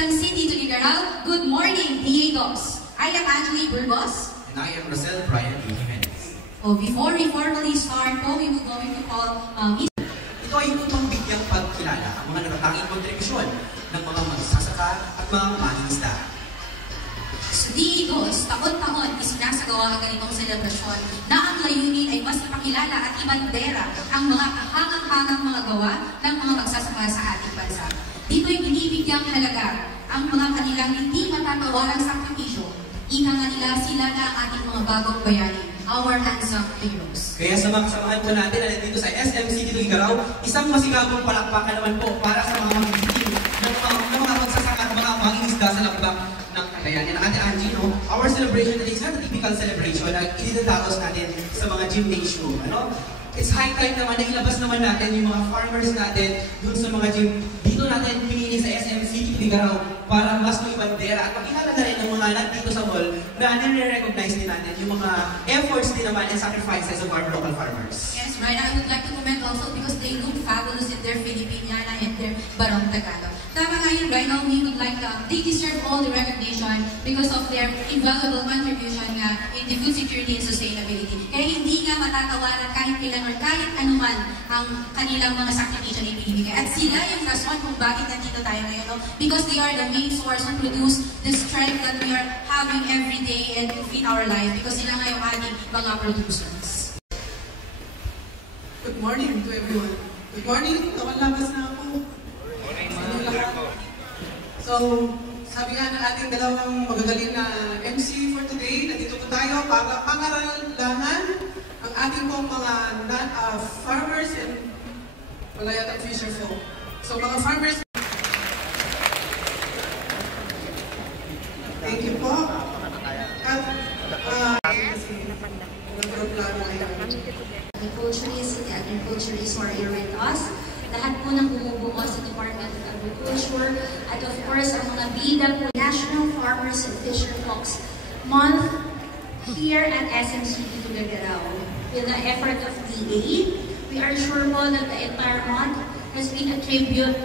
SMC Dito Ligaral. Good morning, DA-DOS. I am Angeli Burgos. And I am Rosel Brian D. Jimenez. Oh, before we formally start, we will going to call ito ay upang bigyang pagkilala ang mga natatanging kontribusyon ng mga magsasaka at mga mangingisda. So, DA-DOS, taon-taon isinasagawa ang ganitong selebrasyon na ang layunin ay mas ipakilala at ibandera ang mga kahangang-hangang mga gawa ng mga magsasaka sa ating bansa. Dito'y binibigyang halaga ang mga kanilang hindi matatawarang sakripisyo. Ika nga nila, sila na ang ating mga bagong bayani, our unsung heroes. Kaya sa mga kasamahan po natin na nandito sa SMC Dito Ligaral, isang masigabong palakpakan naman po para sa mga mag-isip ng mga magsasaka at mga mangingisda sa lagbang ng kakayanin. Ate Angie, no? Our celebration today is not a typical celebration na idinadatos natin sa mga gymnasium. Ano? It's high time naman na ilabas naman natin yung mga farmers natin dun sa mga gym. Dito natin pinili sa SMC Dito Ligaral para mas may bandera at makilala na rin ng mga nandito sa mall na nire-recognize din natin yung mga efforts din naman and sacrifices of our local farmers. Yes, right. I would like to comment also because they look fabulous in their Filipiniana and their Barong Tagalog. Tama nga yun, right now we would like they deserve all the recognition because of their invaluable contribution in the food security and sustainability. Kaya hindi nga matatawaran kahit kailan or kahit anuman ang kanilang mga sakripisyo na ibinibigay. At sila yung rason kung bakit nandito tayo ngayon, no? Because they are the main source who produce the strength that we are having every day and in our life because sila nga yung ating mga producers. Good morning to everyone. Good morning, nakalabas na ako. So, sabi nga ng ating dalawang magagaling na MC for today, nandito po tayo para pangaralan ang ating pong mga farmers and wala yata fisher folk. So, mga farmers, thank you po. At, Agriculturists and the agriculturists who are here with us, lahat po ng bumubuo sa Department of Agriculture, at of course, ang mga bida po, National Farmers and Fisher Folks Month here at SMC Dito Ligaral. With the effort of DA, we are sure po that the entire month has been a tribute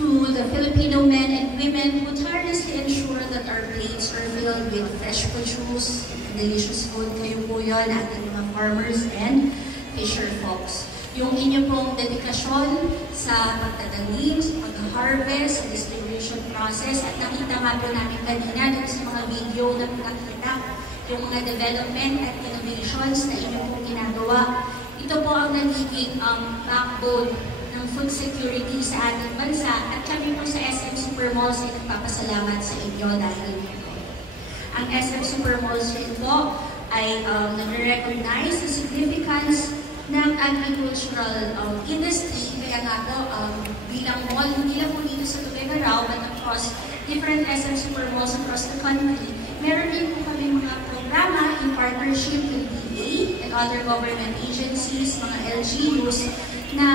to the Filipino men and women who tirelessly ensure that our plates are filled with fresh produce and delicious food. Kayo po yun, ating mga farmers and fisher folks. Yung inyo pong dedikasyon sa pagtatanim, sa pag-harvest, sa distribution process, at nakita nga po namin kanina dito sa mga video na pinakita, yung mga development at innovations na inyo pong ginagawa. Ito po ang nagiging backbone ng food security sa ating bansa at kami po sa SM Supermalls ay nagpapasalamat sa inyo dahil dito. Ang SM Supermalls rin po ay nag-recognize the significance ng agricultural industry. Kaya nga po, bilang mall, hindi lang po dito sa Tuguegarao, but across different SM Supermalls across the country, meron din po kami mga programa in partnership with DA and other government agencies, mga LGUs, na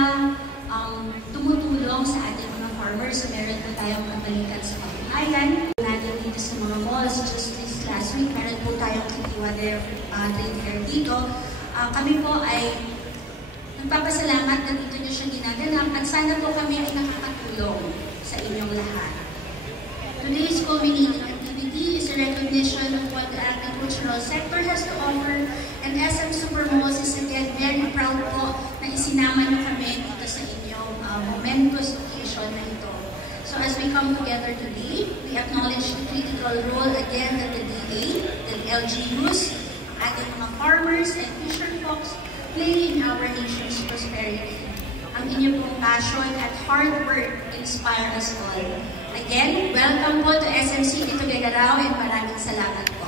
tumutulong sa ating mga farmers. So, meron po tayong kapalitan sa pamamayan. Natin dito sa mga malls, just this last week, meron po tayong kitiwa there, trade fair dito. Kami po ay nagpapasalamat na dito niyo siya ginaganap at sana po kami ay nakakatulong sa inyong lahat. Today's culminating activity is a recognition of what the agricultural sector has to offer, and SM Supermalls is again very proud po na isinama niyo kami dito sa inyong momentous occasion na ito. So as we come together today, we acknowledge the critical role again that the DA, the LGUs, ating mga farmers and fisher folks play in our nation's prosperity. Ang inyong pong passion at hard work inspire us all. Again, welcome po to SMC Dito Ligaral and maraming salamat po.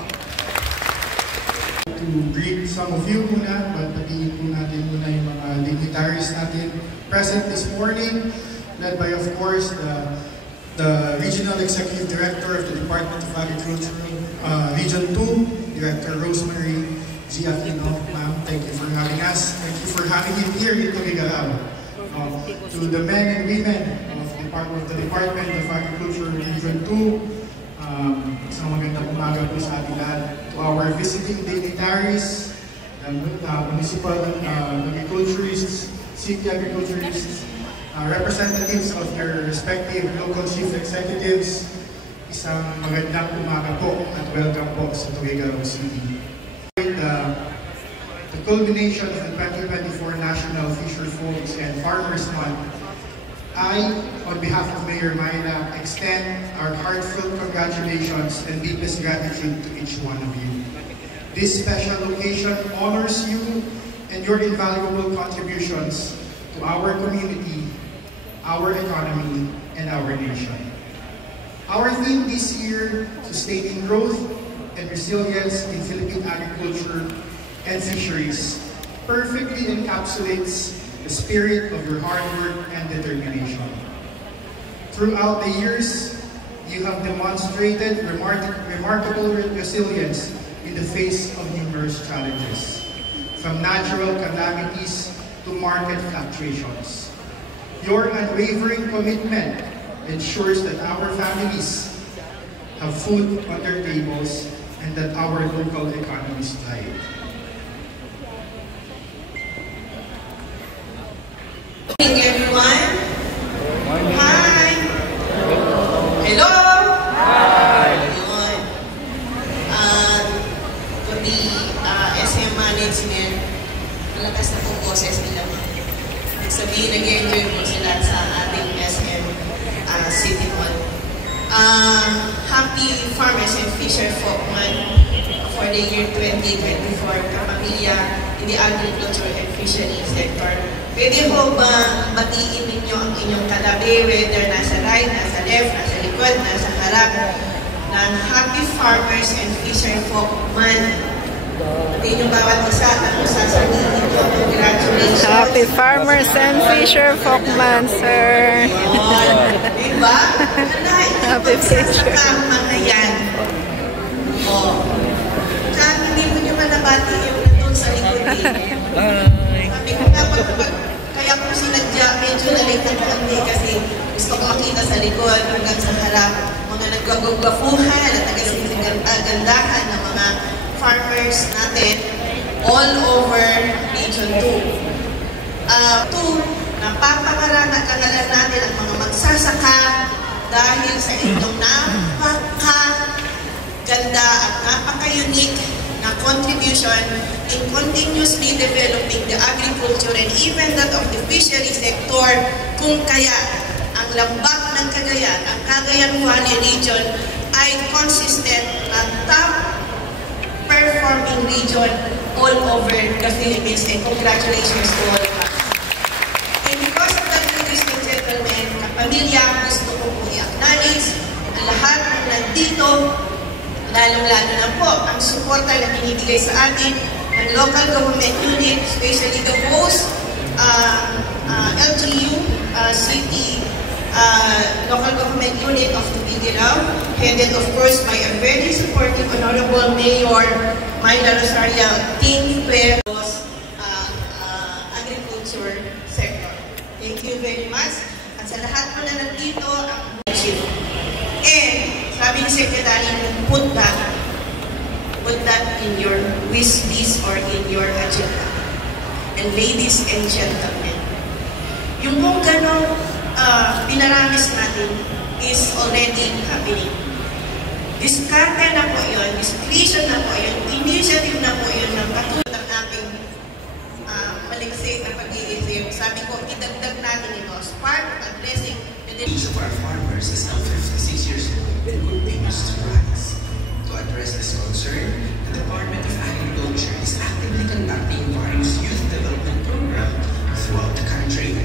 To greet some of you muna, patingin po natin muna yung mga dignitaries natin present this morning, led by of course the Regional Executive Director of the Department of Agriculture, Region 2, Director Rosemary G. Aquino. Ma'am, thank you for having us. Thank you for having him here in Tuguegarao. To the men and women of the Department of Agriculture Region 2, isang magandang umaga po sa ating lahat. To our visiting dignitaries, municipal agriculturists, city agriculturists, representatives of their respective local chief executives, Isang magandang umaga po at welcome po sa Tuguegarao City. The culmination of the 2024 National Fisher Folks and Farmers Month, I, on behalf of Mayor Myla, extend our heartfelt congratulations and deepest gratitude to each one of you. This special occasion honors you and your invaluable contributions to our community, our economy, and our nation. Our theme this year, Sustaining Growth and Resilience in Philippine Agriculture and Fisheries, perfectly encapsulates the spirit of your hard work and determination. Throughout the years, you have demonstrated remarkable resilience in the face of numerous challenges, from natural calamities to market fluctuations. Your unwavering commitment ensures that our families have food on their tables and that our local economies thrive. Good morning, everyone. Hi. Hello. Hi. To the SM management, malakas na po boses nila. Sabihin, nag-enjoy po sila sa ating SM City Hall. Happy Farmers and Fisher Folk Month for the year 2024, kapamilya in the agriculture and fisheries sector. Pwede po ba batiin ninyo ang inyong katabi, whether nasa right, nasa left, nasa likod, nasa harap, ng Happy Farmers and Fisher Folk Month. Batiin yung bawat isa at sasabihin ninyo, congratulations. Happy Farmers and Fisher Folk Month, sir. Diba? Happy Fisher. Mga yan. O. Saan hindi mo nyo manabati yung nandun sa likod eh. Sabi ko nga, kaya kung sinadya, medyo nalate na konti kasi gusto ko makita sa likod hanggang sa harap. Mga nagwagwapuhan at nagagandahan ng mga farmers natin all over Region 2. Napapangalan natin ang mga magsasaka dahil sa inyong napakaganda at napaka-unique na contribution in continuously developing the agriculture and even that of the fishery sector, kung kaya ang lambak ng Cagayan, ang Cagayan Valley region ay consistent na top performing region all over the Philippines, and congratulations to all of us. And because of that, ladies and gentlemen, kapamilya, gusto ko po i-acknowledge ang lahat ng nandito, lalong-lalo na po ang suporta na binibigay sa atin ng local government unit, especially the host LGU City Local Government Unit of Tuguegarao, headed of course by a very supportive Honorable Mayor Myla Rosario Team Peros Agriculture Sector. Thank you very much. At sa lahat po na nandito, ang chief. And sabi ni Secretary, put that in your wish list or in your agenda. And ladies and gentlemen, yung kung gano'ng pinaramis natin is already happening. Diskarte na po yun, discretion na po yun, initiative na po yun ng katulad ng ating maliksi na pag-iisip. Sabi ko, idagdag natin ito as part of addressing the needs of our farmers is now 56 years old and continues to rise. To address this concern, the Department of Agriculture is actively conducting various youth development programs throughout the country.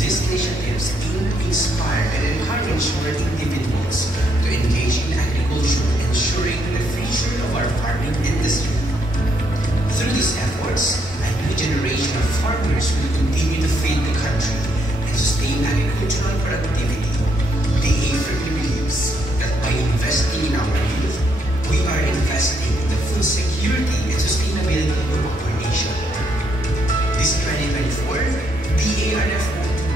These initiatives aim to inspire and encourage working individuals to engage in agriculture, ensuring the future of our farming industry. Through these efforts, a new generation of farmers will continue to feed the country and sustain agricultural productivity. DA firmly believes that by investing in our youth, we are investing in the food security and sustainability of our nation. This 2024, DARF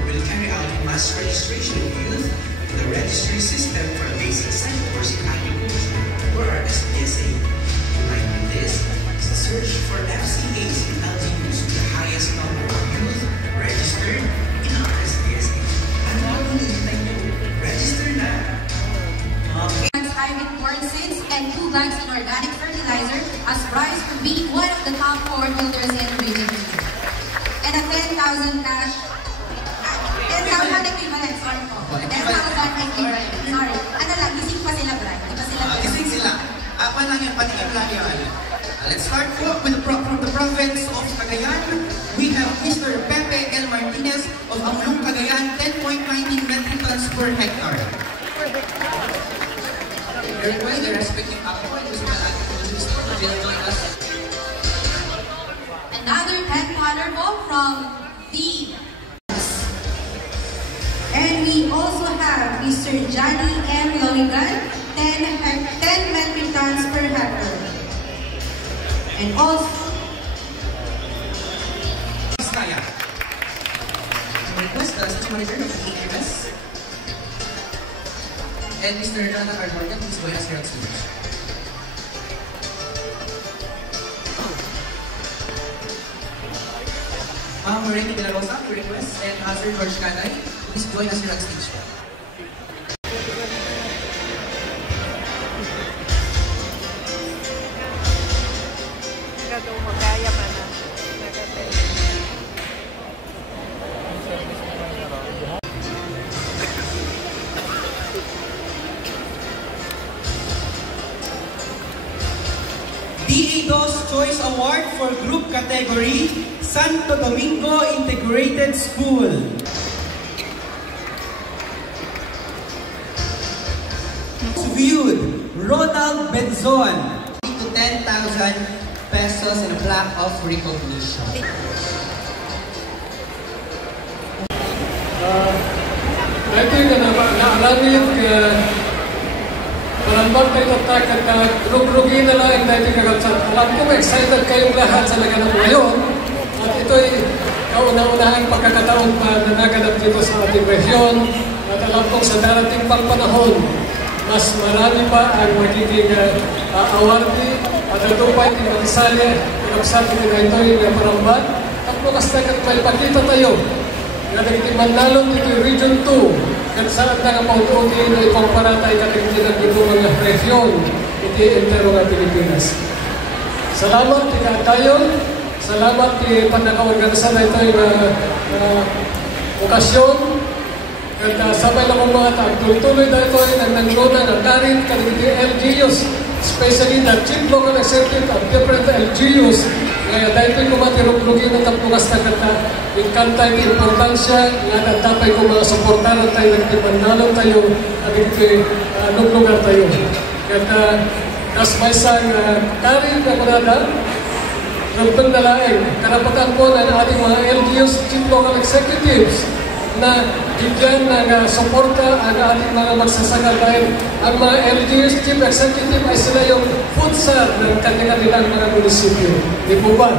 will carry out mass registration of youth in the registry system for basic science course in agriculture, or our SPSA. In line with this is the search for FCAs in LGUs with the highest number of youth registered in our SPSA. Ano ang hinihintay nyo? Register na! Okay. lang yan, patikim lang yan. Let's start with from the province of Cagayan. We have Mr. Pepe L. Martinez of Amlung, Cagayan, 10.19 metric tons per hectare. They request their respective aqua and Mr. Agriculture will join us. Another 10 water boat from the... And we also have Mr. Johnny M. Lowigan, 10 metric tons per hectare. And also... Kaya. Request the assistant manager of the AMS. And Mr. Jonathan R. Morgan, please join us here on stage. Moretti de la Rosa, your request, and Sir George Canay, please join us here on stage. DA2's Choice Award for Group Category, Santo Domingo Integrated School. Viewed, Ronald Benzon, to 10,000 pesos and a plaque of recognition. Dito yung naalamit Malambang kayo tatakad na rug-rugin na lang dahil kagatsat. Alam ko excited kayong lahat sa naganap ngayon. At ito'y kauna-unahang pagkakataon pa na naganap dito sa ating rehiyon. At alam ko sa darating pang panahon, mas marami pa ang magiging awardee at ito pa yung matisali. Pinagsabi na ito'y paramban. At bukas na may pakita tayo. Nagiging manlalong dito yung Region 2. At saan na nga paututin na ipangparatay katingin dito mga rehiyon iti entero ng Pilipinas. Salamat tika tayo. Salamat di panakaorganisa na ito yung okasyon. At sabay lang mga tuloy na ito yung nanglona ng karin katingin LGUs, especially the Chief Local Executive of different LGUs. Kaya dahil ko matirog-lugin ng tapunas na kata, ikantay yung importansya, nga natapay ko mga supportaran tayo, nagtipandalan tayo, at nuglugan tayo. Kaya may isang karin na kunada, rugtong na laing, karapatan po ng ating mga LGUs, Chief Local Executives, na bigyan ng suporta ang ating mga magsasaka dahil ang mga LGUs Chief Executive ay sila yung putsar ng kanilang mga munisipyo. Di po ba?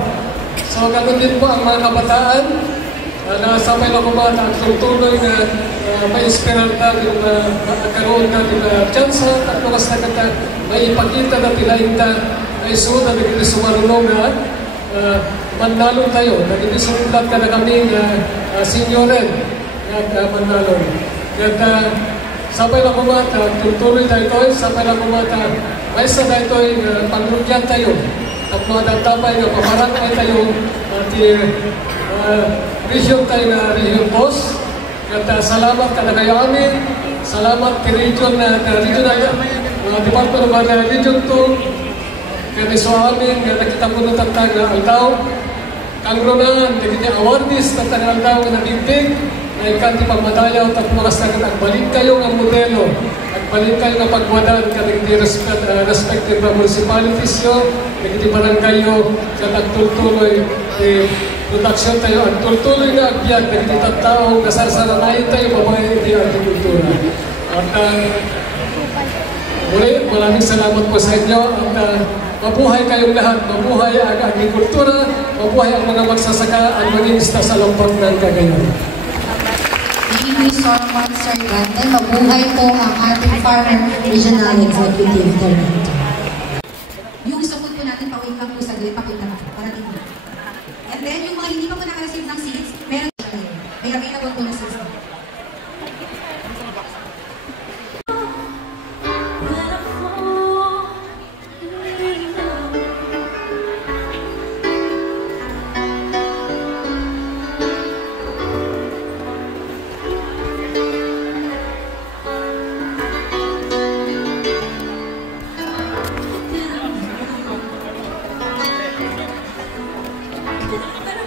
So, ganun din po ang mga kabataan na sabay lang kumata at tuloy na ma-inspirar natin na magkaroon natin na tsansa at bukas na kata may ipakita na tinainta ay suunod na naging sumarunong na manlalong tayo. Naging sumunod ka na kami senioren manlalong. At sabay lang kumata, tuloy tayo ito, sabay lang kumata, may isa na ito panglugyan tayo. At mga datapay na pamarangay tayo at region tayo na region boss. At salamat ka na kayo amin. Salamat kay region na Department of Region 2. Kaya so amin, nakita po ng tagtag na aldaw. Kangrongan, nakita awardees na tag aldaw na big na ikanti pagmadaya o tapmakasagan at balik kayo ng modelo at balik kayo ng pagwadan kanang respective na municipalities nyo, nagiti barangay nyo sa nagtultuloy production tayo at tultuloy na agbyag nagiti tattaong nasarsaranayin tayo babae di agrikultura. At muli, maraming salamat po sa inyo at mabuhay kayong lahat, mabuhay ang agrikultura, mabuhay ang mga magsasaka at maging isda sa lampag ng Cagayan. Thank you so much, Sir Gante. Mabuhay po ang ating Farmer Regional Executive Director. Yung support po natin, pa-wait lang po sa gawin, pakita na po, para dito. And then, yung mga hindi pa po naka-receive ng seats, meron kayo. May available po na seats. Pero